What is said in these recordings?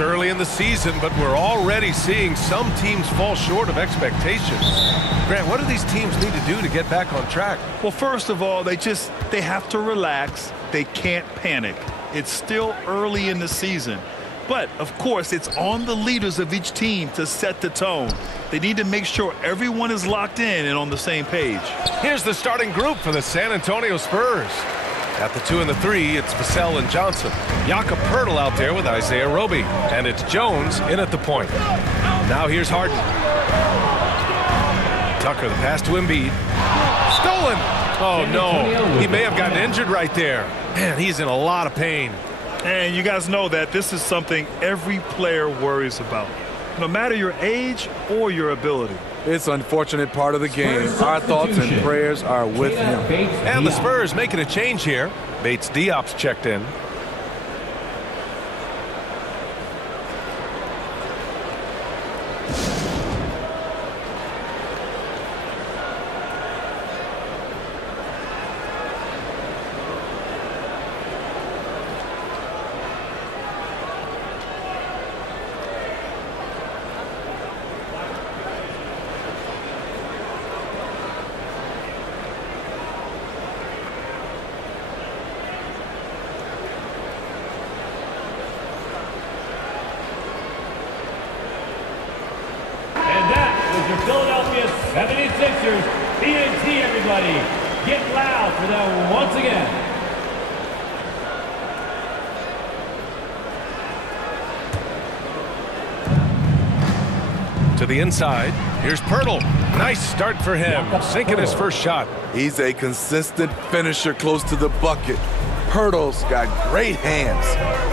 It's early in the season, but we're already seeing some teams fall short of expectations. Grant, what do these teams need to do to get back on track? Well, first of all, they have to relax. They can't panic. It's still early in the season. But, of course, it's on the leaders of each team to set the tone. They need to make sure everyone is locked in and on the same page. Here's the starting group for the San Antonio Spurs. At the 2 and the 3, it's Vassell and Johnson. Jakob Poeltl out there with Isaiah Roby. And it's Jones in at the point. Now here's Harden. Tucker, the pass to Embiid. Stolen! Oh, no. He may have gotten injured right there. Man, he's in a lot of pain. And you guys know that this is something every player worries about, no matter your age or your ability. It's an unfortunate part of the game. Our thoughts and prayers are with him. And the Spurs making a change here. Bates Diop's checked in. Your Philadelphia 76ers, PHL, everybody. Get loud for them once again. To the inside. Here's Poeltl. Nice start for him. Sinking his first shot. He's a consistent finisher close to the bucket. Poeltl's got great hands.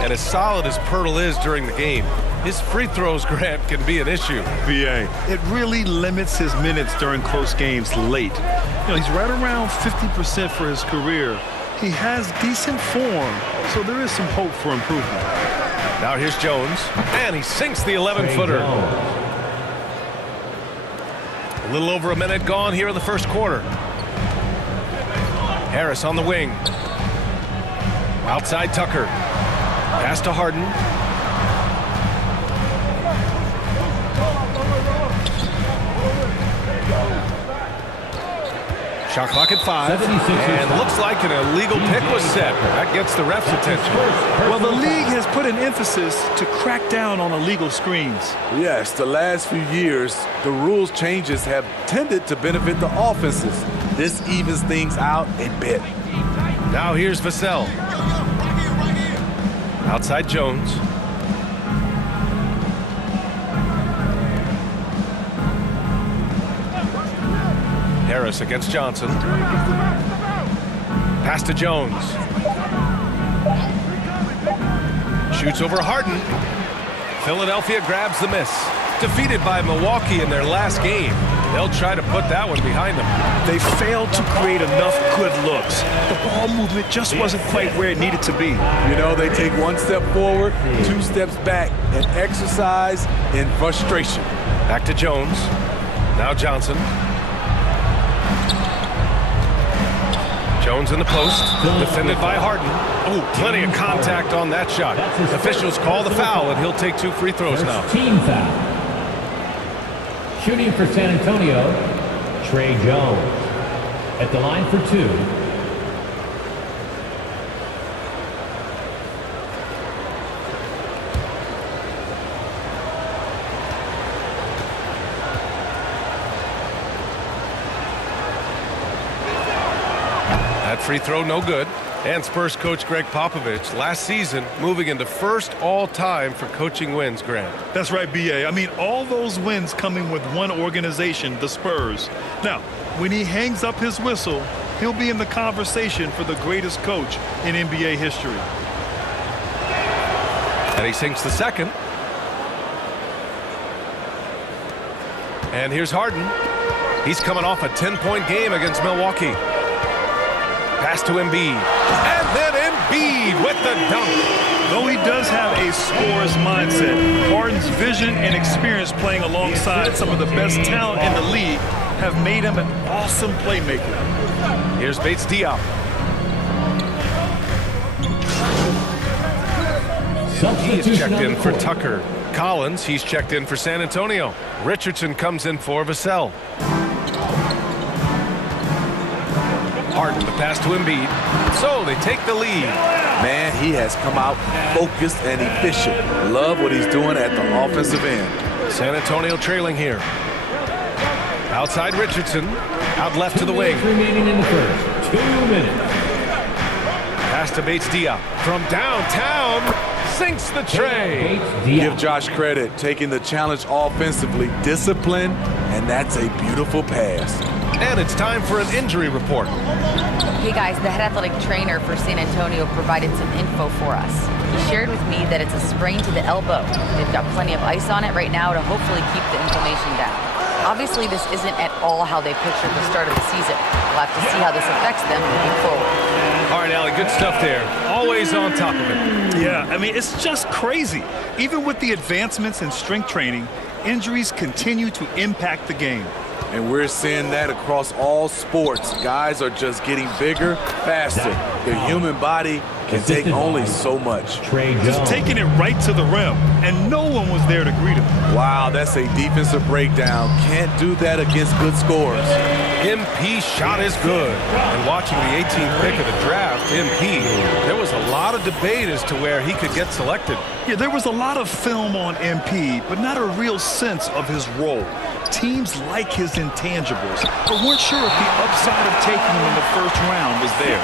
And as solid as Poeltl is during the game, his free throws, Grant, can be an issue. BA, it really limits his minutes during close games late. He's right around 50% for his career. He has decent form, so there is some hope for improvement. Now here's Jones, and he sinks the 11-footer. A little over a minute gone here in the first quarter. Harris on the wing. Outside Tucker. Pass to Harden. Shot clock at 5. And looks like an illegal pick was set. That gets the ref's attention. Well, the league has put an emphasis to crack down on illegal screens. Yes, the last few years, the rules changes have tended to benefit the offenses. This evens things out a bit. Now here's Vassell. Outside Jones. Harris against Johnson. Pass to Jones. Shoots over Harden. Philadelphia grabs the miss. Defeated by Milwaukee in their last game. They'll try to put that one behind them. They failed to create enough good looks. The ball movement just wasn't quite where it needed to be. You know, they take one step forward, 2 steps back, and exercise in frustration. Back to Jones. Now Johnson. Jones in the post, defended by Harden. Oh, plenty of contact on that shot. Officials call the foul, and he'll take 2 free throws now. Team foul. Shooting for San Antonio, Trey Jones. At the line for 2. That free throw no good. And Spurs coach Greg Popovich last season moving into first all-time for coaching wins, Grant. That's right, BA. I mean, all those wins coming with one organization, the Spurs. Now, when he hangs up his whistle, he'll be in the conversation for the greatest coach in NBA history. And he sinks the second. And here's Harden. He's coming off a 10-point game against Milwaukee. Pass to Embiid. And then Embiid with the dunk. Though he does have a scorer's mindset, Harden's vision and experience playing alongside some of the best talent in the league have made him an awesome playmaker. Here's Bates Diop. He is checked in for Tucker. Collins, he's checked in for San Antonio. Richardson comes in for Vassell. Harden, the pass to Embiid. So they take the lead. Man, he has come out focused and efficient. Love what he's doing at the offensive end. San Antonio trailing here. Outside Richardson. Out left to the wing. Remaining in the first. 2 minutes. Pass to Bates Diop. From downtown. Sinks the tray. Give Josh credit, taking the challenge offensively, discipline, and that's a beautiful pass. And it's time for an injury report. Hey guys, the head athletic trainer for San Antonio provided some info for us. He shared with me that it's a sprain to the elbow. They've got plenty of ice on it right now to hopefully keep the inflammation down. Obviously, this isn't at all how they pictured the start of the season. We'll have to see how this affects them moving forward. All right, Allie, good stuff there. Always on top of it. Yeah, I mean, it's just crazy. Even with the advancements in strength training, injuries continue to impact the game. And we're seeing that across all sports. Guys are just getting bigger, faster. The human body can take only so much. Just taking it right to the rim, and no one was there to greet him. Wow, that's a defensive breakdown. Can't do that against good scores. MP shot is good. And watching the 18th pick of the draft, MP, there was a lot of debate as to where he could get selected. Yeah, there was a lot of film on MP, but not a real sense of his role. Teams like his intangibles, but weren't sure if the upside of taking him in the first round was there.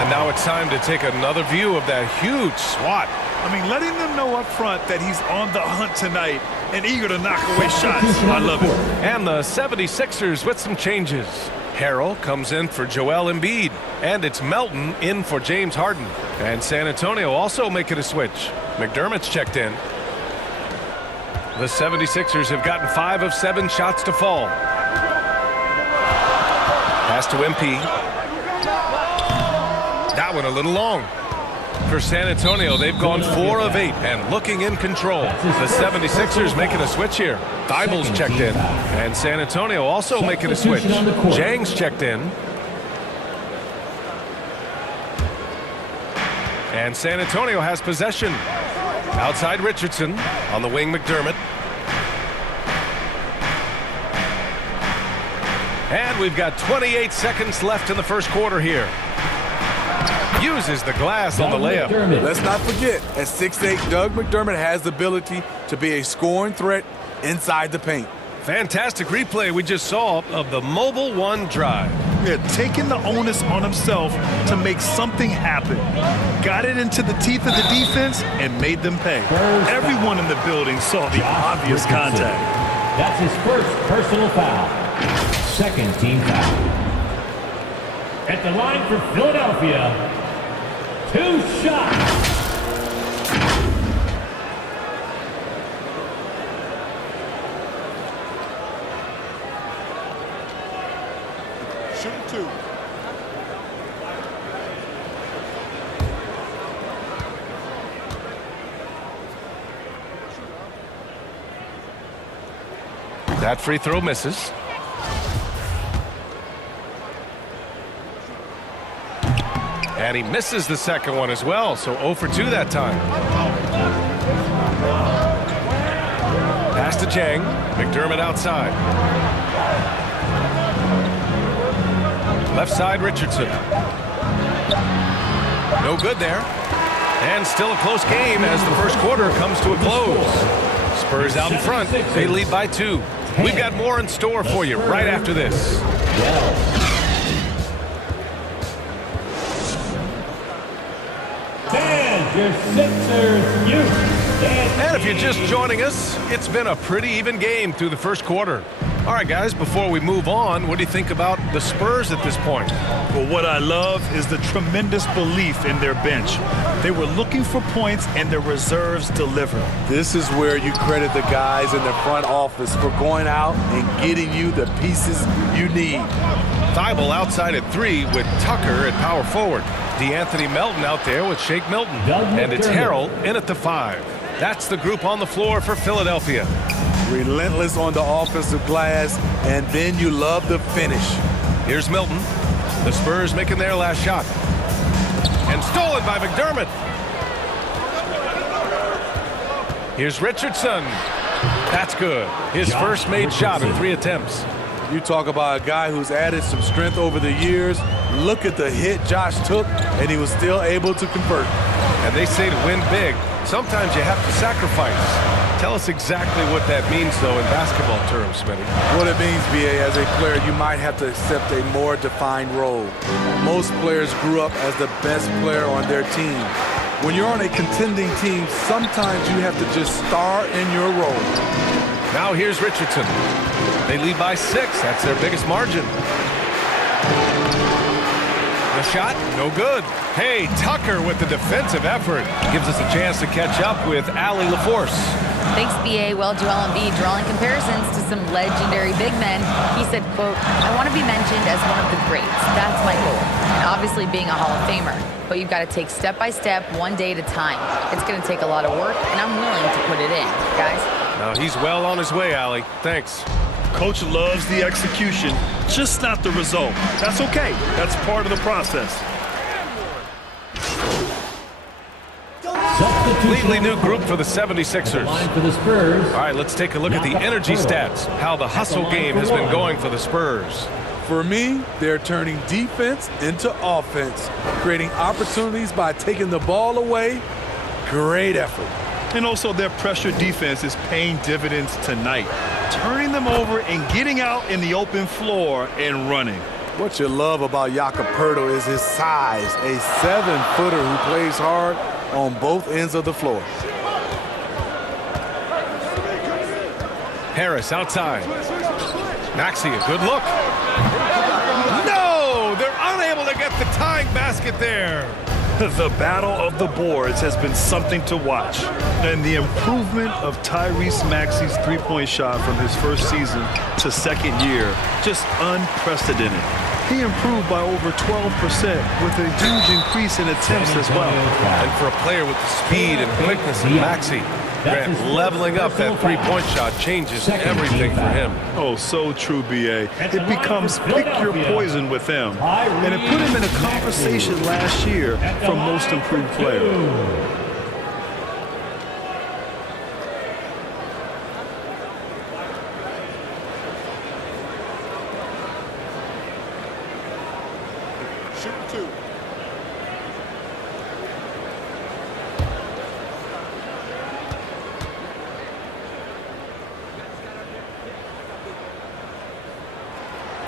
And now it's time to take another view of that huge swat. I mean, letting them know up front that he's on the hunt tonight and eager to knock away shots. I love it. And the 76ers with some changes. Harrell comes in for Joel Embiid, and it's Melton in for James Harden. And San Antonio also making a switch. McDermott's checked in. The 76ers have gotten 5 of 7 shots to fall. Pass to MP. That one a little long. For San Antonio, they've gone 4 of 8 and looking in control. The 76ers making a switch here. Thibault's checked in. And San Antonio also making a switch. Jang's checked in. And San Antonio has possession. Outside Richardson. On the wing, McDermott. And we've got 28 seconds left in the first quarter here. Uses the glass on the layup. Let's not forget, at 6'8", Doug McDermott has the ability to be a scoring threat inside the paint. Fantastic replay we just saw of the Mobile One drive. Yeah, taking the onus on himself to make something happen. Got it into the teeth of the defense and made them pay. Everyone in the building saw the obvious contact. That's his first personal foul. Second team foul. At the line for Philadelphia, 2 shots. Shooting 2. That free throw misses. And he misses the second one as well, so 0 for 2 that time. Pass to Jang. McDermott outside. Left side, Richardson. No good there. And still a close game as the first quarter comes to a close. Spurs out in front. They lead by 2. We've got more in store for you right after this. Your Sixers youth. And if you're just joining us, it's been a pretty even game through the first quarter. All right, guys, before we move on, what do you think about the Spurs at this point? Well, what I love is the tremendous belief in their bench. They were looking for points, and their reserves delivered. This is where you credit the guys in the front office for going out and getting you the pieces you need. Thibault outside at 3 with Tucker at power forward. DeAnthony Melton out there with Shake Milton. And it's Harrell in at the 5. That's the group on the floor for Philadelphia. Relentless on the offensive glass, and then you love the finish. Here's Milton. The Spurs making their last shot. And stolen by McDermott. Here's Richardson. That's good. His first made shot in 3 attempts. You talk about a guy who's added some strength over the years. Look at the hit Josh took, and he was still able to convert. And they say to win big, sometimes you have to sacrifice. Tell us exactly what that means, though, in basketball terms, Smitty. What it means, BA, as a player, you might have to accept a more defined role. Most players grew up as the best player on their team. When you're on a contending team, sometimes you have to just star in your role. Now here's Richardson. They lead by 6. That's their biggest margin. The shot, no good. Hey, Tucker with the defensive effort. Gives us a chance to catch up with Allie LaForce. Thanks, BA. Well, Joel Embiid drawing comparisons to some legendary big men. He said, quote, "I want to be mentioned as one of the greats. That's my goal." And obviously being a Hall of Famer. But you've got to take step by step, one day at a time. It's going to take a lot of work, and I'm willing to put it in, guys. Now he's well on his way, Allie. Thanks. Coach loves the execution, just not the result. That's okay. That's part of the process. Completely new group for the 76ers. For the Spurs. All right, let's take a look at the energy stats, how the hustle game has been going for the Spurs. For me, they're turning defense into offense, creating opportunities by taking the ball away. Great effort. And also their pressure defense is paying dividends tonight, turning them over and getting out in the open floor and running. What you love about Jakob Poeltl is his size, a 7-footer who plays hard on both ends of the floor. Harris outside. Maxey, a good look. No! They're unable to get the tying basket there. The battle of the boards has been something to watch. And the improvement of Tyrese Maxey's three-point shot from his first season to second year, just unprecedented. He improved by over 12% with a huge increase in attempts as well. And for a player with the speed and quickness of Maxey, Grant, leveling up that three-point shot changes everything for him. Oh, so true, BA. It becomes pick your poison with him. And it put him in a conversation last year for most improved player.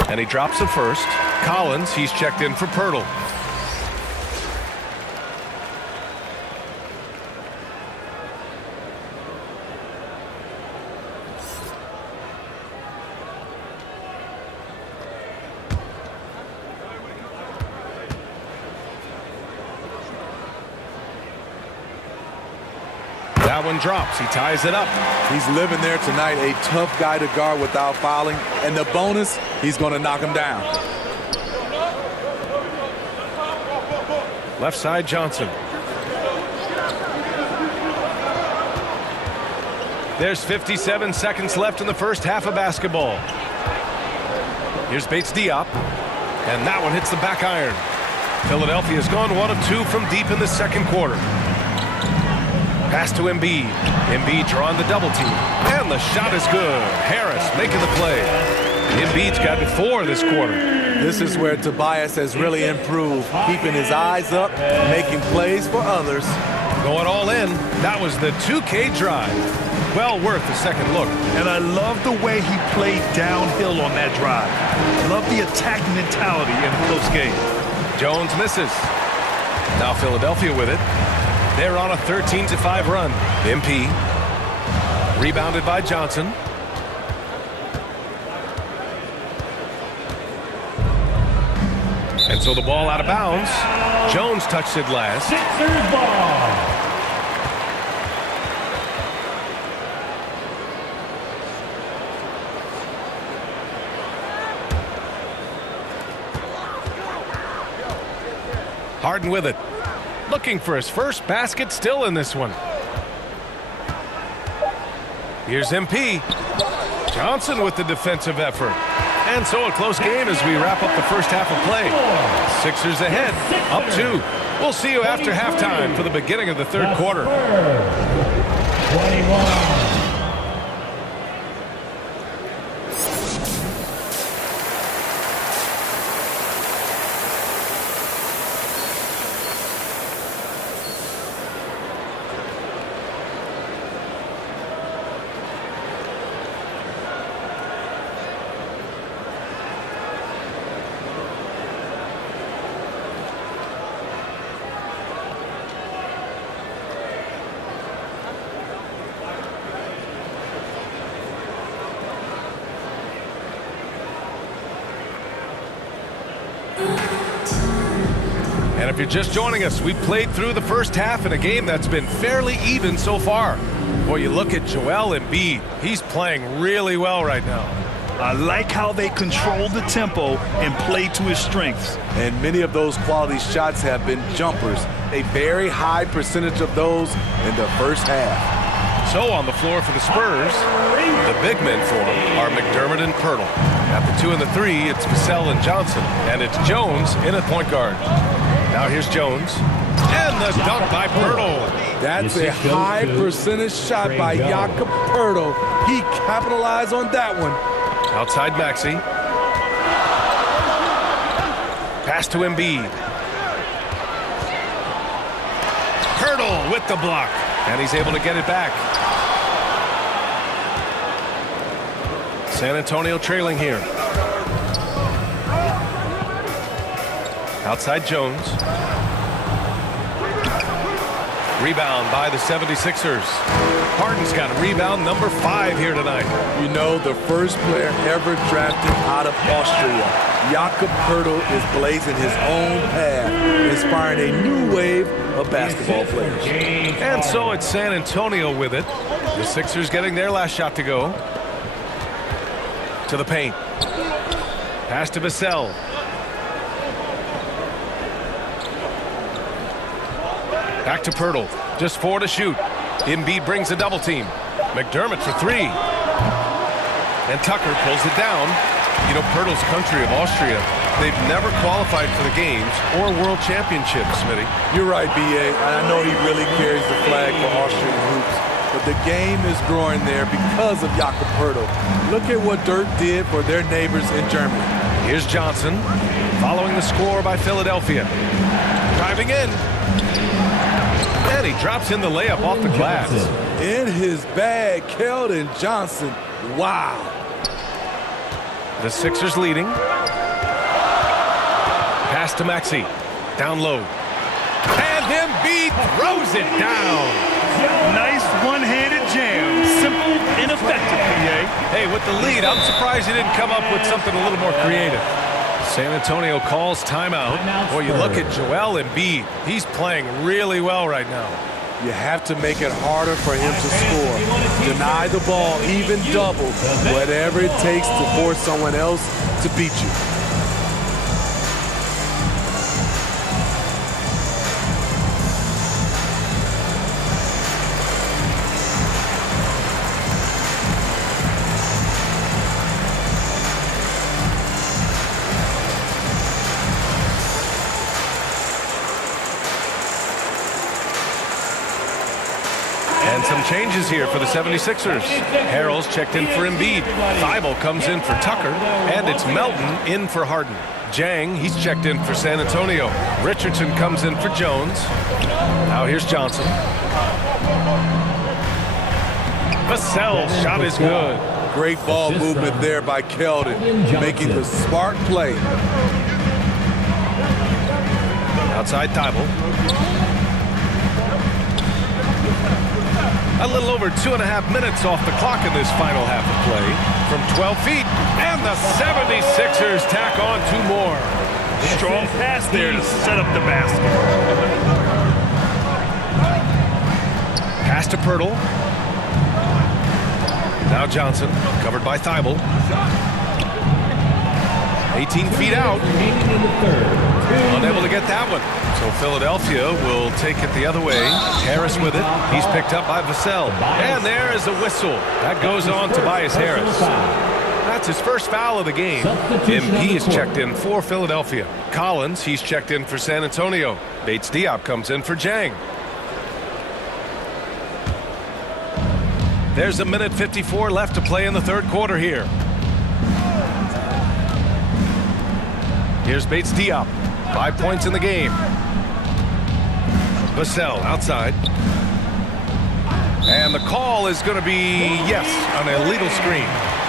And he drops it first. Collins, he's checked in for Poeltl. That one drops. He ties it up. He's living there tonight, a tough guy to guard without fouling. And the bonus, he's going to knock him down. Left side, Johnson. There's 57 seconds left in the first half of basketball. Here's Bates Diop. And that one hits the back iron. Philadelphia's gone 1 of 2 from deep in the second quarter. Pass to Embiid. Embiid drawing the double team. And the shot is good. Harris making the play. Embiid's gotten 4 this quarter. This is where Tobias has really improved, keeping his eyes up, making plays for others. Going all in. That was the 2K drive. Well worth a second look. And I love the way he played downhill on that drive. Love the attack mentality in a close game. Jones misses. Now Philadelphia with it. They're on a 13-5 run. MP. Rebounded by Johnson. And so the ball out of bounds. Jones touched it last. Sixers ball. Harden with it. Looking for his first basket, still in this one. Here's MP. Johnson with the defensive effort. And so a close game as we wrap up the first half of play. Sixers ahead, up 2. We'll see you after halftime for the beginning of the third quarter. 21. And if you're just joining us, we played through the first half in a game that's been fairly even so far. Boy, you look at Joel Embiid. He's playing really well right now. I like how they control the tempo and play to his strengths. And many of those quality shots have been jumpers. A very high percentage of those in the first half. So on the floor for the Spurs, the big men for them are McDermott and Pirtle. At the 2 and the 3, it's Vassell and Johnson. And it's Jones in at point guard. Now here's Jones. And the dunk by Pirtle. That's a high percentage shot by Jakob Pirtle. He capitalized on that one. Outside Maxey. Pass to Embiid. Pirtle with the block. And he's able to get it back. San Antonio trailing here. Outside Jones. Rebound by the 76ers. Harden's got a rebound number 5 here tonight. You know, the first player ever drafted out of Austria. Jakob Pirtle is blazing his own path, inspiring a new wave of basketball players. And so it's San Antonio with it. The Sixers getting their last shot to go. To the paint. Pass to Vassell. Back to Pirtle. Just 4 to shoot. Embiid brings a double team. McDermott for 3. And Tucker pulls it down. You know, Pirtle's country of Austria, they've never qualified for the games or world championships, Smitty. You're right, B.A. And I know he really carries the flag for Austrian hoops. But the game is growing there because of Jakob Pirtle. Look at what Dirk did for their neighbors in Germany. Here's Johnson following the score by Philadelphia. Driving in. And he drops in the layup off the glass. In his bag, Keldon Johnson. Wow. The Sixers leading. Pass to Maxey. Down low. And Embiid throws it down. Nice one-handed jam. Simple and effective, PA. Hey, with the lead, I'm surprised he didn't come up with something a little more creative. San Antonio calls timeout. Boy, you look at Joel Embiid. He's playing really well right now. You have to make it harder for him to score. Deny the ball, even double, whatever it takes to force someone else to beat you. And some changes here for the 76ers. Harrell's checked in for Embiid. Thibault comes in for Tucker. And it's Melton in for Harden. Jang, he's checked in for San Antonio. Richardson comes in for Jones. Now here's Johnson. Vassell's shot is good. Great ball movement there by Keldon, making the smart play. Outside Thibault. A little over 2.5 minutes off the clock in this final half of play. From 12 feet, and the 76ers tack on 2 more. Strong pass there to set up the basket. Pass to Pirtle. Now Johnson, covered by Thibault. 18 feet out. Unable to get that one. So Philadelphia will take it the other way. Harris with it. He's picked up by Vassell. And there is a whistle. That goes on Tobias Harris. That's his first foul of the game. MP is checked in for Philadelphia. Collins, he's checked in for San Antonio. Bates Diop comes in for Jang. There's a minute 54 left to play in the third quarter here. Here's Bates Diop. 5 points in the game. Vassell outside. And the call is going to be, yes, an illegal screen.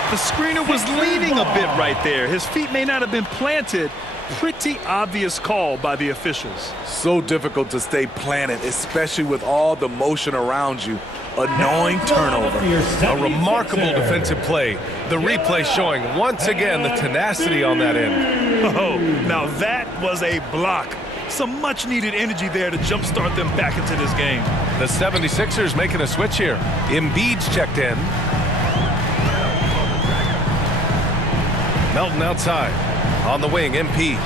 The screener was leaning a bit right there. His feet may not have been planted. Pretty obvious call by the officials. So difficult to stay planted, especially with all the motion around you. Annoying turnover. A remarkable defensive play. The replay showing once again the tenacity on that end. Oh, now that was a block. Some much needed energy there to jumpstart them back into this game. The 76ers making a switch here. Embiid's checked in. Melton outside. On the wing, MP.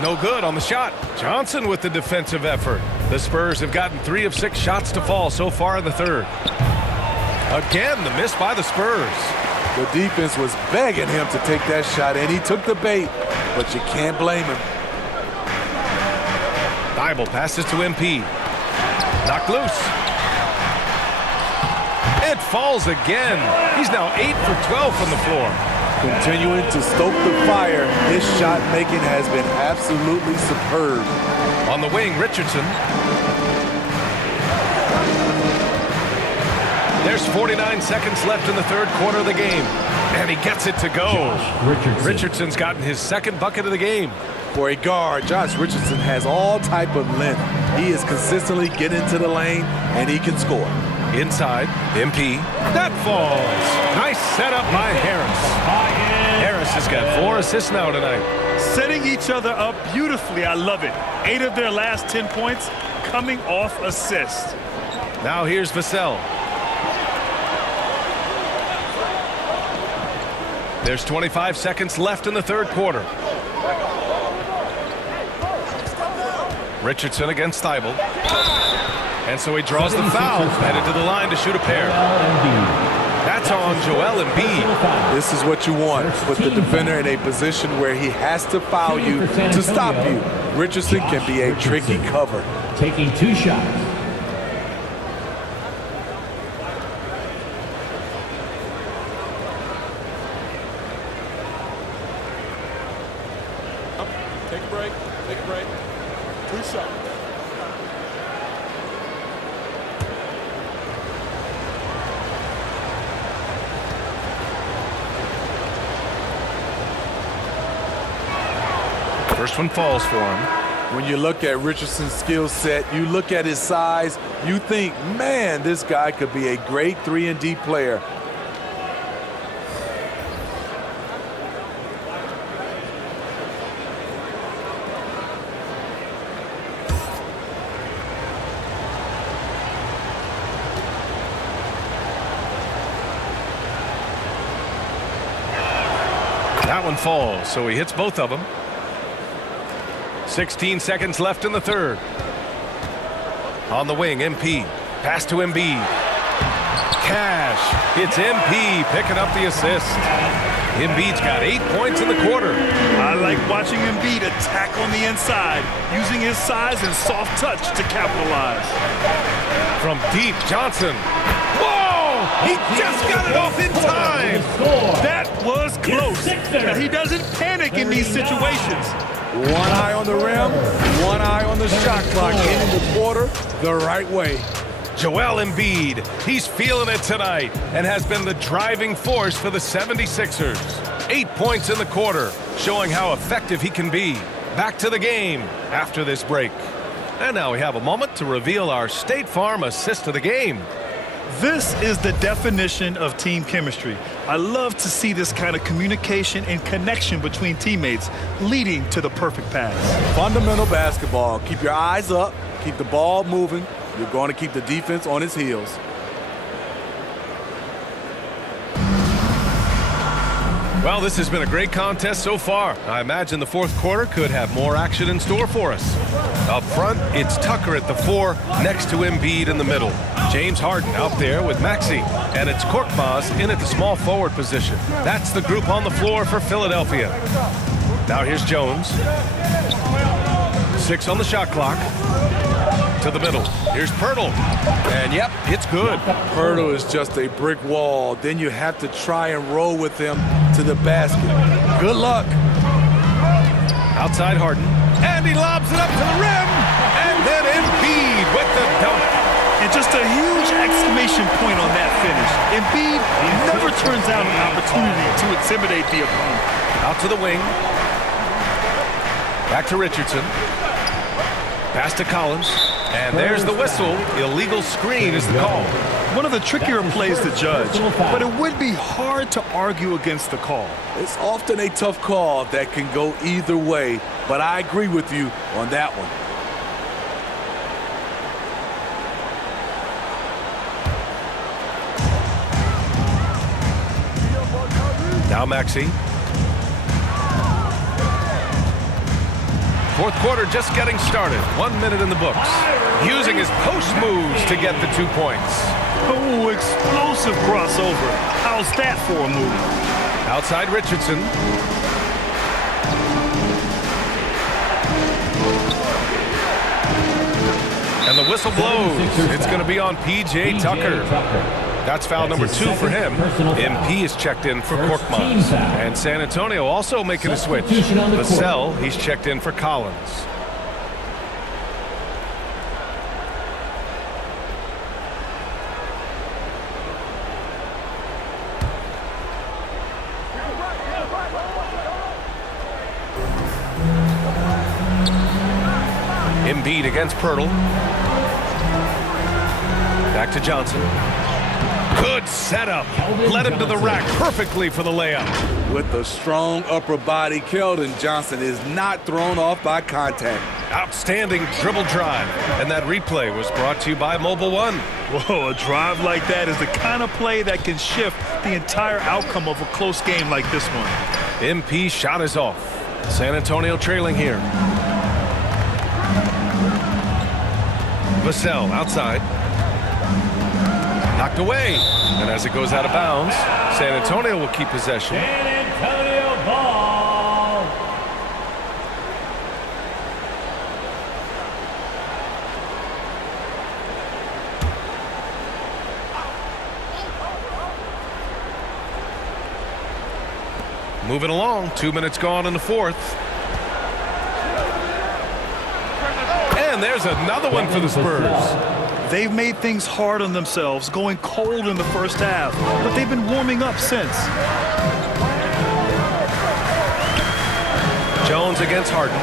No good on the shot. Johnson with the defensive effort. The Spurs have gotten 3 of 6 shots to fall so far in the third. Again, the miss by the Spurs. The defense was begging him to take that shot, and he took the bait, but you can't blame him. Thibault passes to MP. Knocked loose. It falls again. He's now 8 for 12 from the floor. Continuing to stoke the fire, his shot making has been absolutely superb. On the wing, Richardson. There's 49 seconds left in the third quarter of the game. And he gets it to go. Richardson's gotten his second bucket of the game. For a guard, Josh Richardson has all type of length. He is consistently getting to the lane, and he can score. Inside, MP. That falls. Nice setup by Harris. Harris has got 4 assists now tonight. Setting each other up beautifully. I love it. 8 of their last 10 points coming off assists. Now here's Vassell. There's 25 seconds left in the third quarter. Richardson against Thibault. And so he draws the foul, headed to the line to shoot a pair. That's on Joel Embiid. This is what you want. Put the defender in a position where he has to foul you to stop you. Richardson can be a tricky cover. Taking 2 shots. Take a break. Take a break. 2 shots. First one falls for him. When you look at Richardson's skill set, you look at his size, you think, man, this guy could be a great 3-and-D player. That one falls, so he hits both of them. 16 seconds left in the third. On the wing, MP. Pass to Embiid. Cash. It's MP picking up the assist. Embiid's got 8 points in the quarter. I like watching Embiid attack on the inside, using his size and soft touch to capitalize. From deep, Johnson. Whoa! He just got it off in time. That was close. Now, he doesn't panic in these situations. One eye on the rim, one eye on the shot clock, ending the quarter the right way. Joel Embiid, he's feeling it tonight and has been the driving force for the 76ers. 8 points in the quarter, showing how effective he can be. Back to the game after this break. And now we have a moment to reveal our State Farm assist of the game. This is the definition of team chemistry. I love to see this kind of communication and connection between teammates leading to the perfect pass. Fundamental basketball. Keep your eyes up, keep the ball moving. You're going to keep the defense on its heels. Well, this has been a great contest so far. I imagine the fourth quarter could have more action in store for us. Up front, it's Tucker at the 4, next to Embiid in the middle. James Harden out there with Maxey, and it's Korkmaz in at the small forward position. That's the group on the floor for Philadelphia. Now here's Jones. 6 on the shot clock. To the middle. Here's Pirtle. And yep, it's good. Pirtle is just a brick wall. Then you have to try and roll with him to the basket. Good luck. Outside Harden. And he lobs it up to the rim. And then Embiid with the dunk. And just a huge exclamation point on that finish. Embiid never turns out an opportunity to intimidate the opponent. Out to the wing. Back to Richardson. Pass to Collins. And there's the whistle. Illegal screen is the call. One of the trickier plays to judge, but it would be hard to argue against the call. It's often a tough call that can go either way, but I agree with you on that one. Now Maxey. Fourth quarter just getting started. 1 minute in the books. Using his post moves to get the 2 points. Oh, explosive crossover. How's that for a move? Outside Richardson. And the whistle blows. It's going to be on P.J. Tucker. That's foul number 2 for him. MP is checked in for Korkmaz. And San Antonio also making a switch. Vassell, he's checked in for Collins. Embiid against Pirtle. Back to Johnson. Good setup. Led him to the rack perfectly for the layup. With the strong upper body, Keldon Johnson is not thrown off by contact. Outstanding dribble drive. And that replay was brought to you by Mobile One. Whoa, a drive like that is the kind of play that can shift the entire outcome of a close game like this one. MP shot is off. San Antonio trailing here. Vassell outside. Knocked away. And as it goes out of bounds, San Antonio will keep possession. San Antonio ball. Moving along. 2 minutes gone in the fourth. And there's another one for the Spurs. They've made things hard on themselves, going cold in the first half, but they've been warming up since. Jones against Harden.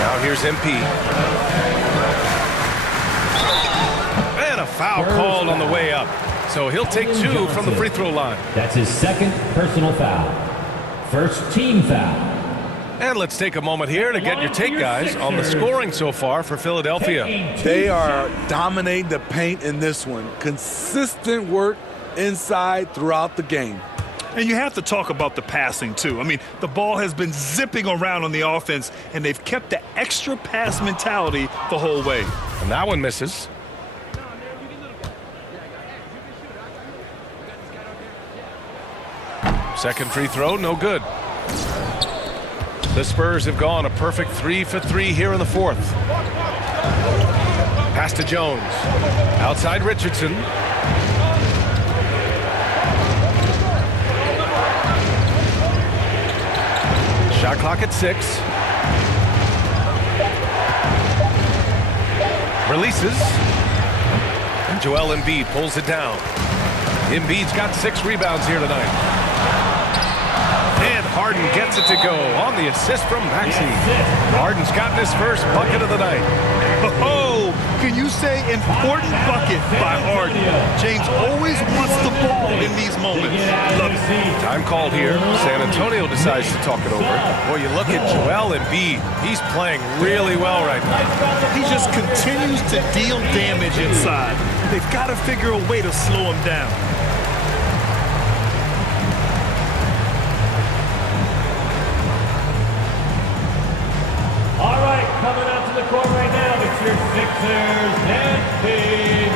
Now here's MP. And a foul called on the way up. So he'll take 2 from the free throw line. That's his second personal foul. First team foul. And let's take a moment here to get your take, guys, on the scoring so far for Philadelphia. They are dominating the paint in this one. Consistent work inside throughout the game. And you have to talk about the passing, too. I mean, the ball has been zipping around on the offense, and they've kept the extra pass mentality the whole way. And that one misses. Second free throw, no good. The Spurs have gone a perfect 3 for 3 here in the fourth. Pass to Jones. Outside Richardson. Shot clock at 6. Releases. And Joel Embiid pulls it down. Embiid's got 6 rebounds here tonight. And Harden gets it to go on the assist from Maxey. Harden's gotten his first bucket of the night. Oh, can you say important bucket by Harden? James always wants the ball in these moments. Love it. Time called here. San Antonio decides to talk it over. Boy, you look at Joel Embiid. He's playing really well right now. He just continues to deal damage inside. They've got to figure a way to slow him down. All right, coming out to the court right now, it's your Sixers and Big.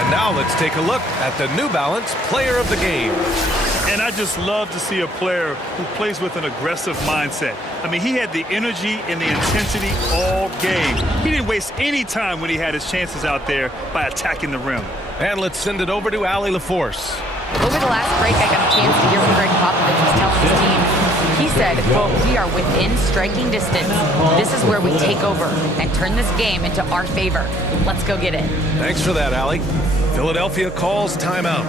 And now let's take a look at the New Balance Player of the Game. And I just love to see a player who plays with an aggressive mindset. I mean, he had the energy and the intensity all game. He didn't waste any time when he had his chances out there by attacking the rim. And let's send it over to Allie LaForce. Over the last break, I got a chance to hear what Greg Popovich was telling his team. He said, quote, "We are within striking distance. This is where we take over and turn this game into our favor. Let's go get it." Thanks for that, Allie. Philadelphia calls timeout.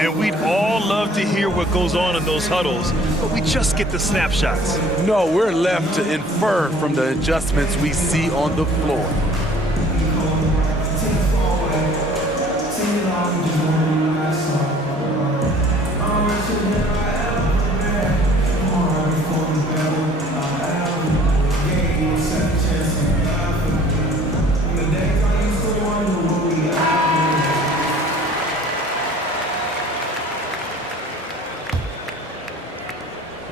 And we'd all love to hear what goes on in those huddles, but we just get the snapshots. No, we're left to infer from the adjustments we see on the floor.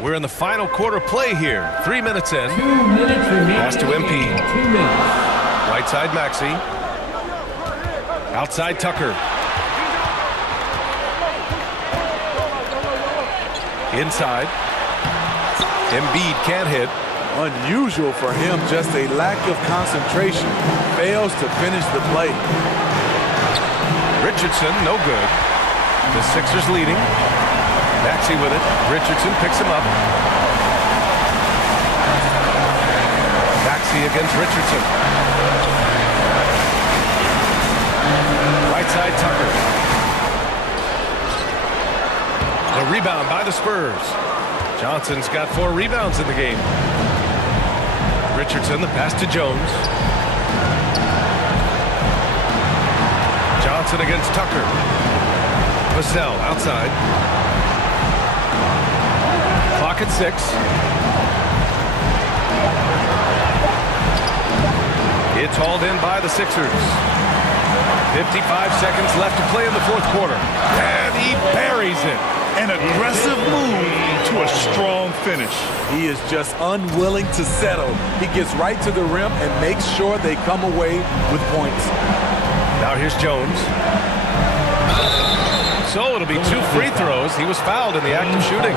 We're in the final quarter play here. 3 minutes in. 2 minutes remaining. Pass to MP. 2 minutes. Right side Maxey. Outside Tucker. Inside. Embiid can't hit. Unusual for him, just a lack of concentration. Fails to finish the play. Richardson, no good. The Sixers leading. Maxey with it. Richardson picks him up. Maxey against Richardson. Right side Tucker. The rebound by the Spurs. Johnson's got 4 rebounds in the game. Richardson, the pass to Jones. Johnson against Tucker. Vassell outside. Clock at 6. It's hauled in by the Sixers. 55 seconds left to play in the fourth quarter. And he buries it. An aggressive move to a strong finish. He is just unwilling to settle. He gets right to the rim and makes sure they come away with points. Now here's Jones. So it'll be 2 free throws. He was fouled in the act of shooting.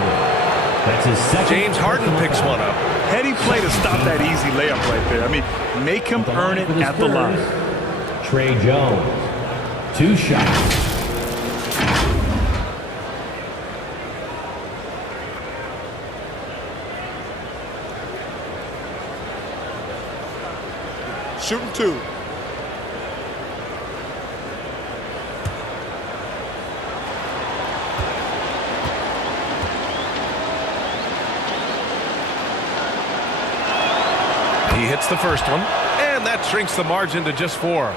That's his second. James Harden picks one up. Heady play to stop that easy layup right there. I mean, make him earn it at the line. Trey Jones. 2 shots. Shooting 2. He hits the first one, and that shrinks the margin to just 4.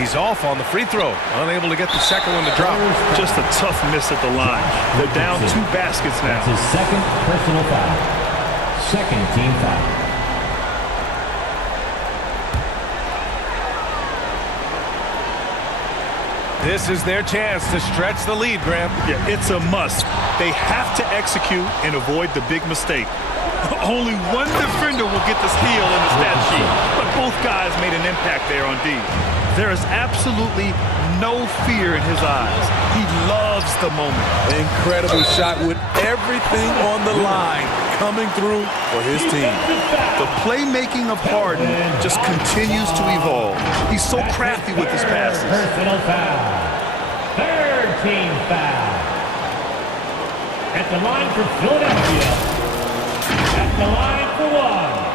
He's off on the free throw, unable to get the second one to drop. Just a tough miss at the line. They're down 2 baskets now. That's his second personal foul. Second team foul. This is their chance to stretch the lead, Graham. Yeah, it's a must. They have to execute and avoid the big mistake. Only one defender will get the steal in the stat sheet, but both guys made an impact there on D. There is absolutely no fear in his eyes. He loves the moment. Incredible shot with everything on the line coming through for his team. The playmaking of Harden just continues to evolve. He's so crafty with his passes. Personal foul. Third team foul. At the line for Philadelphia. At the line for 1.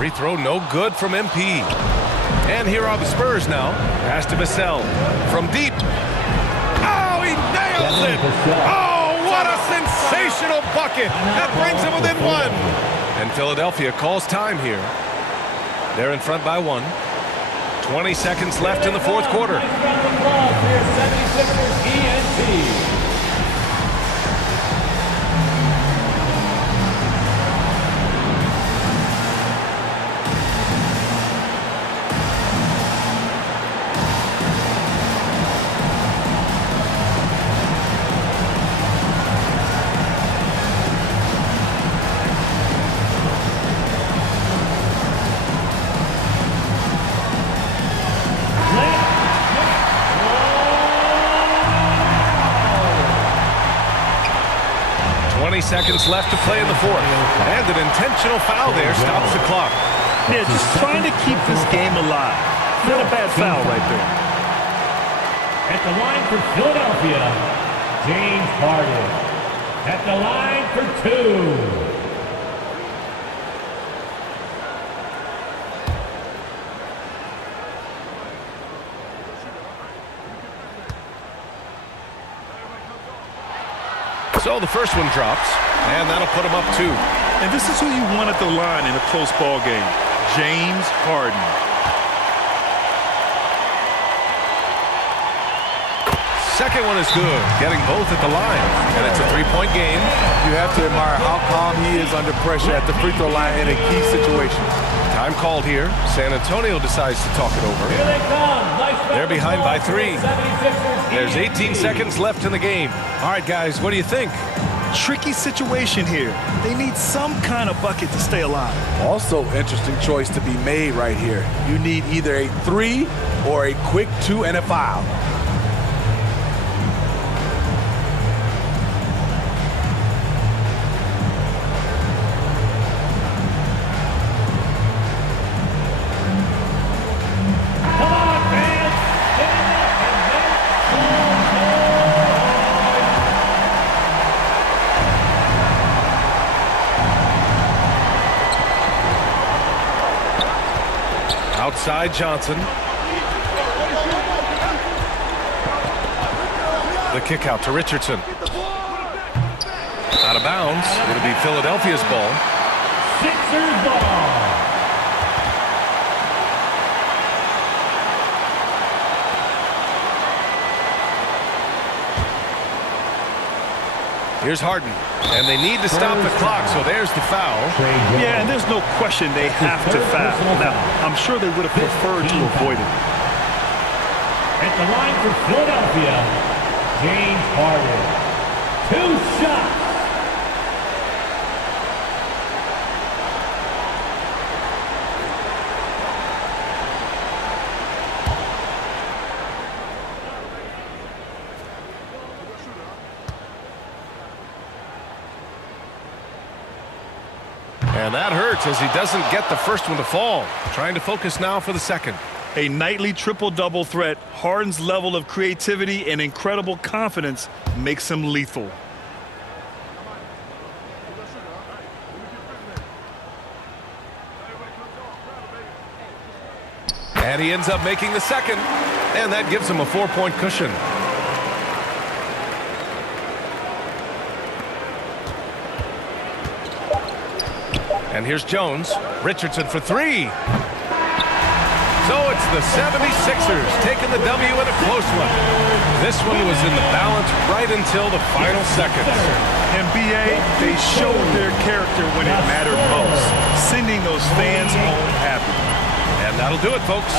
Free throw no good from MP. And here are the Spurs now. Pass to Vassell from deep. Oh, he nails it! Oh, what a sensational bucket! That brings him within 1. And Philadelphia calls time here. They're in front by 1. 20 seconds left in the fourth quarter. Nice round of applause for your 76ers ENT. Seconds left to play in the fourth. And an intentional foul there stops the clock. Yeah, just trying to keep this game alive. Not a bad foul right there. At the line for Philadelphia, James Harden. At the line for 2. So the first one drops, and that'll put him up 2. And this is who you want at the line in a close ball game, James Harden. Second one is good, getting both at the line, and it's a 3-point game. You have to admire how calm he is under pressure at the free throw line in a key situation. Time called here. San Antonio decides to talk it over. Here they come. Nice They're behind by 3. 76ers There's 18 seconds left in the game. All right, guys, what do you think? Tricky situation here. They need some kind of bucket to stay alive. Also, interesting choice to be made right here. You need either a 3 or a quick 2 and a foul. Outside Johnson. The kick out to Richardson. Out of bounds. It'll be Philadelphia's ball. Sixers ball. Here's Harden. And they need to stop the clock, so there's the foul. Yeah, and there's no question they have to foul. Now, I'm sure they would have preferred to avoid it. At the line for Philadelphia, James Harden. 2 shots. And that hurts as he doesn't get the first one to fall. Trying to focus now for the second. A nightly triple-double threat, Harden's level of creativity and incredible confidence makes him lethal. And he ends up making the second. And that gives him a 4-point cushion. And here's Jones. Richardson for 3. So it's the 76ers taking the W in a close one. This one was in the balance right until the final seconds. And BA, they showed their character when it mattered most, sending those fans home happy. And that'll do it, folks.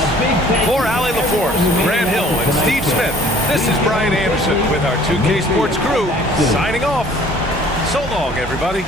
For Allie LaForce, Grant Hill, and Steve Smith, this is Brian Anderson with our 2K Sports crew signing off. So long, everybody.